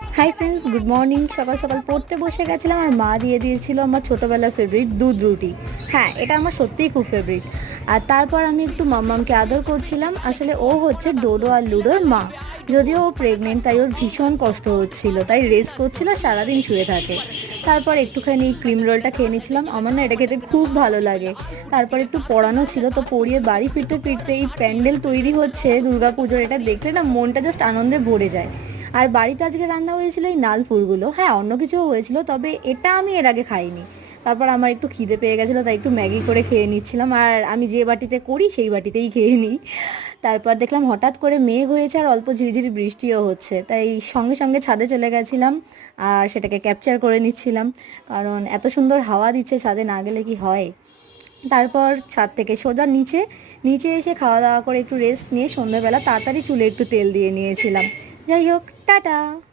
Hi friends, good morning. সকাল সকাল পড়তে বসে গেছিলাম আর মা দিয়ে দিয়েছিল আমার ছোটোবেলার ফেভারিট দুধ রুটি। হ্যাঁ, এটা আমার সত্যিই খুব ফেভারিট। আর তারপর আমি একটু মাম্মামকে আদর করছিলাম। আসলে ও হচ্ছে ডোডো আর লুডোর মা। যদিও ও প্রেগনেন্ট, তাই ওর ভীষণ কষ্ট হচ্ছিল, তাই রেস্ট করছিল, সারাদিন শুয়ে থাকে। তারপর একটুখানি ক্রিম রোলটা খেয়ে নিচ্ছিলাম, আমার না এটা খেতে খুব ভালো লাগে। তারপর একটু পড়ানো ছিল, তো পড়িয়ে বাড়ি ফিরতে ফিরতে এই প্যান্ডেল তৈরি হচ্ছে দুর্গাপুজোর, এটা দেখলে না মনটা জাস্ট আনন্দে ভরে যায়। আর বাড়িতে আজকে রান্না হয়েছিল এই নালফুলগুলো। হ্যাঁ, অন্য কিছুও হয়েছিল, তবে এটা আমি এর আগে খাইনি। তারপর আমার একটু খিদে পেয়ে গেছিলো, তাই একটু ম্যাগি করে খেয়ে নিচ্ছিলাম। আর আমি যে বাটিতে করি সেই বাটিতেই খেয়ে নিই। তারপর দেখলাম হঠাৎ করে মেঘ হয়েছে আর অল্প ঝিরিঝিরি বৃষ্টিও হচ্ছে, তাই সঙ্গে সঙ্গে ছাদে চলে গেছিলাম আর সেটাকে ক্যাপচার করে নিচ্ছিলাম। কারণ এত সুন্দর হাওয়া দিচ্ছে, ছাদে না গেলে কি হয়। তারপর ছাদ থেকে সোজা নিচে নিচে এসে খাওয়া দাওয়া করে একটু রেস্ট নিয়ে সন্ধ্যাবেলা তাড়াতাড়ি চুলে একটু তেল দিয়ে নিয়েছিলাম। যাই হোক, টাটা।